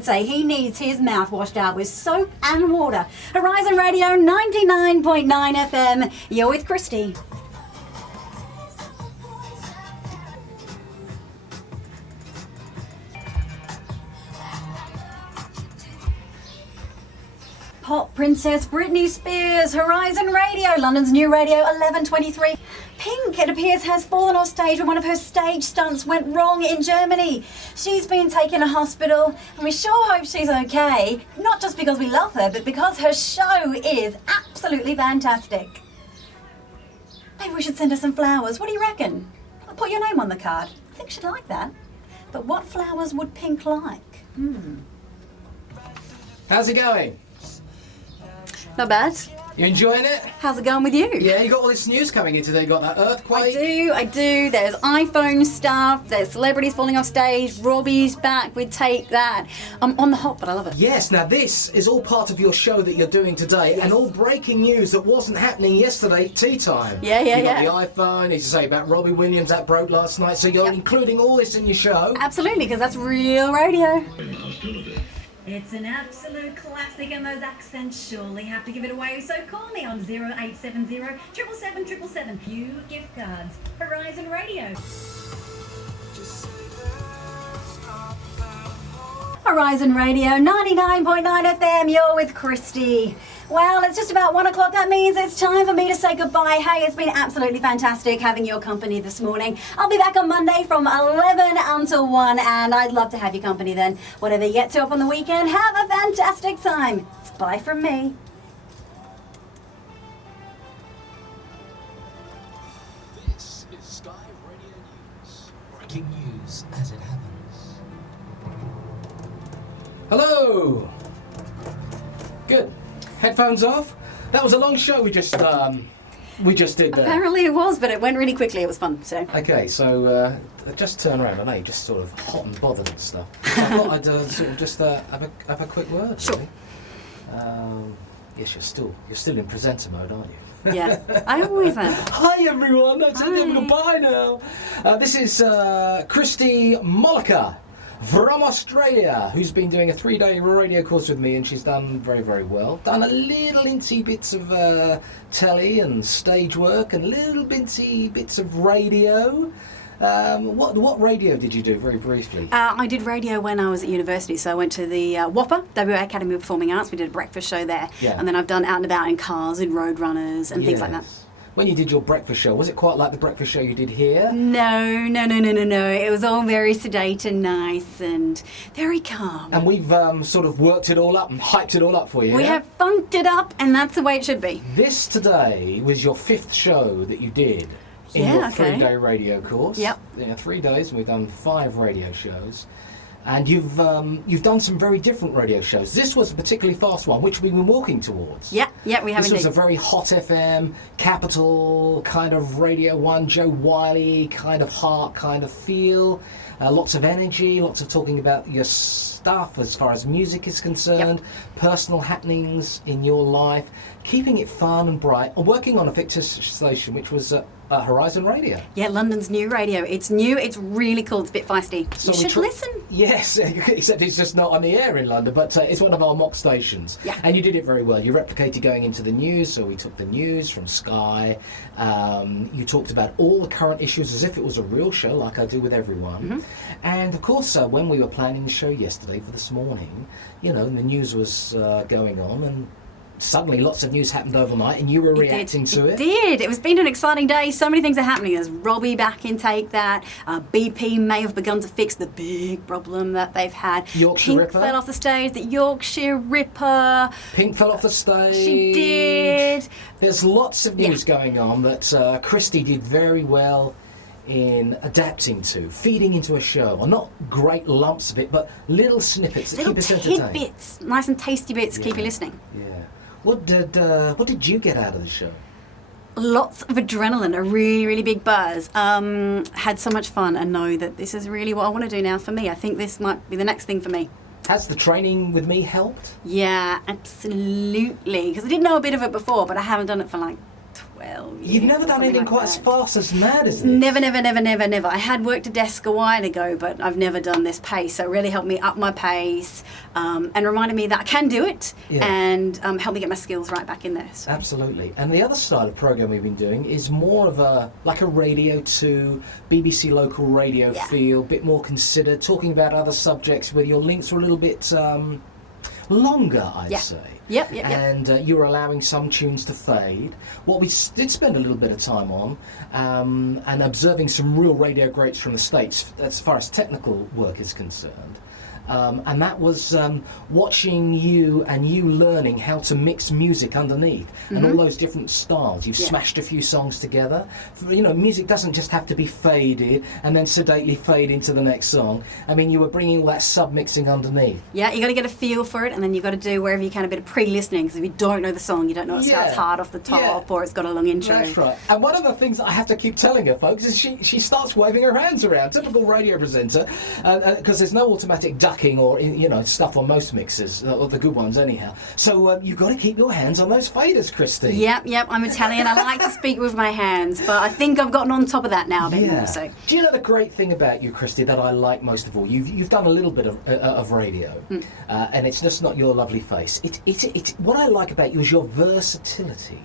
Say he needs his mouth washed out with soap and water. Horizon Radio 99.9 FM. You're with Christy. Pop Princess Britney Spears, Horizon Radio, London's new radio, 11:23. Pink, it appears, has fallen off stage when one of her stage stunts went wrong in Germany. She's been taken to hospital, and we sure hope she's okay. Not just because we love her, but because her show is absolutely fantastic. Maybe we should send her some flowers. What do you reckon? I'll put your name on the card. I think she'd like that. But what flowers would Pink like? How's it going? Not bad. You enjoying it? How's it going with you? Yeah, you got all this news coming in today. You got that earthquake. I do. There's iPhone stuff. There's celebrities falling off stage. Robbie's back with Take That. I'm on the hop, but I love it. Yes, now this is all part of your show that you're doing today, and all breaking news that wasn't happening yesterday at tea time. Yeah. You got the iPhone, as you say, about Robbie Williams, that broke last night, so you're including all this in your show. Absolutely, because that's real radio. It's an absolute classic, and those accents surely have to give it away. So call me on 0870 777 777. Few gift cards. Horizon Radio. Horizon Radio 99.9 FM. You're with Christy. Well, it's just about 1 o'clock. That means it's time for me to say goodbye. Hey, it's been absolutely fantastic having your company this morning. I'll be back on Monday from 11 until 1, and I'd love to have your company then. Whatever you get to up on the weekend, have a fantastic time. It's bye from me. This is Sky Radio News. Breaking news as it happens. Hello. Good. Headphones off. That was a long show we just did there. Apparently it was, but it went really quickly. It was fun. So. Okay, so just turn around. I know you're just sort of hot and bothered and stuff. So I thought I'd sort of just have a quick word. Sure. Really. Yes, you're still in presenter mode, aren't you? Yeah, I always am. Hi everyone. That's it. Goodbye now. This is Christy Molliker from Australia, who's been doing a 3-day radio course with me, and she's done very, very well. Done a little inty bits of telly and stage work, and little binty bits of radio. What radio did you do, very briefly? I did radio when I was at university, so I went to the WAPA, WA Academy of Performing Arts. We did a breakfast show there, and then I've done out and about in cars, in road runners and things like that. When you did your breakfast show, was it quite like the breakfast show you did here? No. It was all very sedate and nice and very calm. And we've sort of worked it all up and hyped it all up for you. We have funked it up, and that's the way it should be. This today was your 5th show that you did in your 3-day radio course. Yep. 3 days, and we've done 5 radio shows. And you've done some very different radio shows. This was a particularly fast one, which we've been walking towards. Yeah, we have. This was a very hot FM, Capital kind of Radio 1, Joe Wiley kind of heart, kind of feel. Lots of energy, lots of talking about your stuff as far as music is concerned, personal happenings in your life, keeping it fun and bright, and working on a fictitious station, which was Horizon Radio. Yeah, London's new radio. It's new, it's really cool, it's a bit feisty. So you should listen. Yes, except it's just not on the air in London, but it's one of our mock stations. Yeah. And you did it very well. You replicated going into the news, so we took the news from Sky. You talked about all the current issues as if it was a real show, like I do with everyone. And of course, when we were planning the show yesterday for this morning, the news was going on, and suddenly lots of news happened overnight, and you were reacting to it. It did. It's been an exciting day. So many things are happening. There's Robbie back in Take That. BP may have begun to fix the big problem that they've had. Yorkshire Ripper. Pink fell off the stage. The Yorkshire Ripper. Pink fell off the stage. She did. There's lots of news going on that Christy did very well in adapting to, feeding into a show. Well, not great lumps of it, but little snippets that keep us entertained. Tidbits, nice and tasty bits to keep you listening. Yeah. What did you get out of the show? Lots of adrenaline, a really, really big buzz. Had so much fun, and know that this is really what I want to do now for me. I think this might be the next thing for me. Has the training with me helped? Yeah, absolutely. Because I did know a bit of it before, but I haven't done it for like 12 years. You've never or done something anything like quite as that. fast as Mad as this. Never, never, never, never, never. I had worked a desk a while ago, but I've never done this pace. So it really helped me up my pace and reminded me that I can do it and helped me get my skills right back in there. So. Absolutely. And the other style of program we've been doing is more of a Radio 2, BBC local radio feel, bit more considered, talking about other subjects where your links were a little bit longer, I'd say. Yep. And you were allowing some tunes to fade. What we did spend a little bit of time on, and observing some real radio greats from the States as far as technical work is concerned. And that was watching you and you learning how to mix music underneath and all those different styles. You've smashed a few songs together. You know, music doesn't just have to be faded and then sedately fade into the next song. I mean, you were bringing all that sub-mixing underneath. Yeah, you got to get a feel for it, and then you got to do wherever you can a bit of pre-listening, because if you don't know the song, you don't know it starts hard off the top or it's got a long intro. That's right. And one of the things I have to keep telling her, folks, is she starts waving her hands around. Typical radio presenter, because there's no automatic ducking or stuff on most mixers, or the good ones anyhow. So you've got to keep your hands on those faders, Christy. Yep. I'm Italian. I like to speak with my hands, but I think I've gotten on top of that now a bit more. So. Do you know the great thing about you, Christy, that I like most of all? You've done a little bit of radio, and it's just not your lovely face. It's what I like about you is your versatility.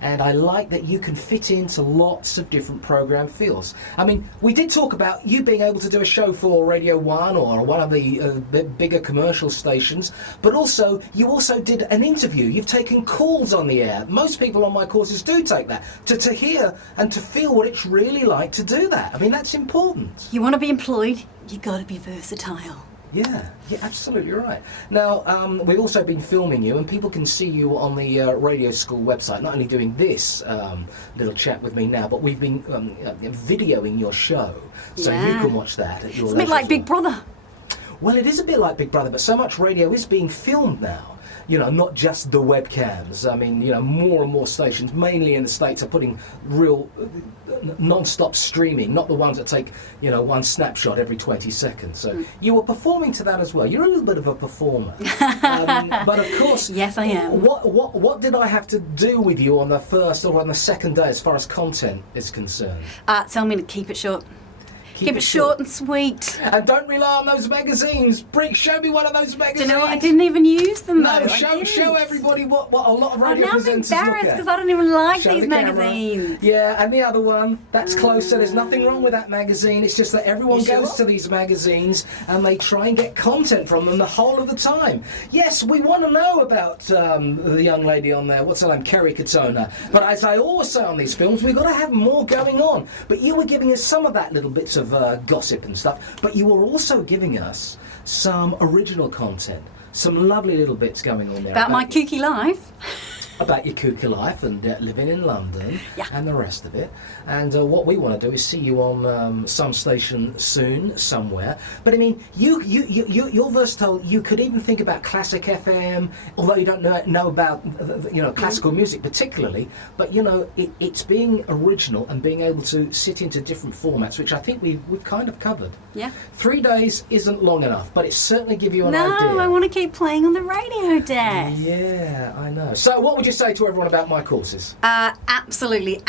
And I like that you can fit into lots of different program feels. I mean, we did talk about you being able to do a show for Radio 1 or one of the bigger commercial stations, but you also did an interview. You've taken calls on the air. Most people on my courses do take that, to hear and to feel what it's really like to do that. I mean, that's important. You want to be employed, you got to be versatile. Yeah, absolutely right. Now, we've also been filming you, and people can see you on the Radio School website, not only doing this little chat with me now, but we've been videoing your show, so you can watch that at your It's a bit like Big Brother. Well, it is a bit like Big Brother, but so much radio is being filmed now. You know, not just the webcams. I mean, more and more stations, mainly in the States, are putting real non-stop streaming, not the ones that take, one snapshot every 20 seconds. So you were performing to that as well. You're a little bit of a performer. But of course, yes, I am. What did I have to do with you on the first or on the second day as far as content is concerned? Tell me to keep it short. Keep it short and sweet. And don't rely on those magazines. Brick, show me one of those magazines. Do you know what? I didn't even use them though. No, show everybody what a lot of radio presenters look at. I'm embarrassed because I don't even like these magazines. Yeah, and the other one, that's closer. There's nothing wrong with that magazine. It's just that everyone goes to these magazines and they try and get content from them the whole of the time. Yes, we want to know about the young lady on there. What's her name? Kerry Katona. But as I always say on these films, we've got to have more going on. But you were giving us some of that little bits of gossip and stuff, but you were also giving us some original content, some lovely little bits going on there. About my kooky life. About your kooky life and living in London and the rest of it. And what we want to do is see you on some station soon, somewhere. But I mean, you're versatile. You could even think about classic FM, although you don't know about classical music particularly. But it's being original and being able to sit into different formats, which I think we've kind of covered. Yeah. 3 days isn't long enough, but it certainly give you an idea. No, I want to keep playing on the radio desk. Yeah, I know. So what would you say to everyone about my courses? Absolutely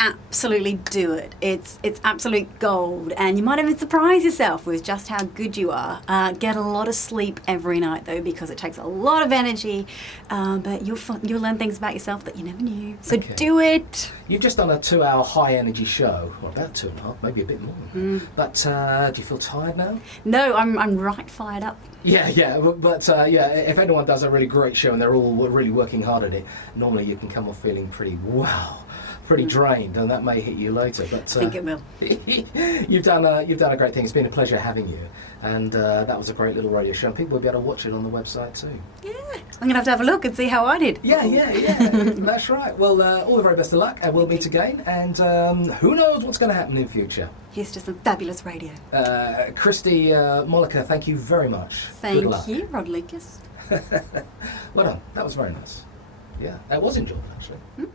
do it. It's absolute gold, and you might even surprise yourself with just how good you are. Get a lot of sleep every night though, because it takes a lot of energy, but you'll learn things about yourself that you never knew. So do it. You've just done a 2-hour high energy show, or about 2.5, maybe a bit more. But do you feel tired now? No, I'm right fired up. Yeah, but if anyone does a really great show and they're all really working hard at it, normally you can come off feeling pretty drained, and that may hit you later. But I think it will. You've done a great thing. It's been a pleasure having you, and that was a great little radio show. And people will be able to watch it on the website too. Yeah, I'm gonna have a look and see how I did. Yeah, that's right. Well, all the very best of luck, and we'll meet again. And who knows what's going to happen in future. Here's to some fabulous radio. Christy Molliker, thank you very much. Thank you, Rod Lucas. Well done. That was very nice. Yeah, that was enjoyable actually.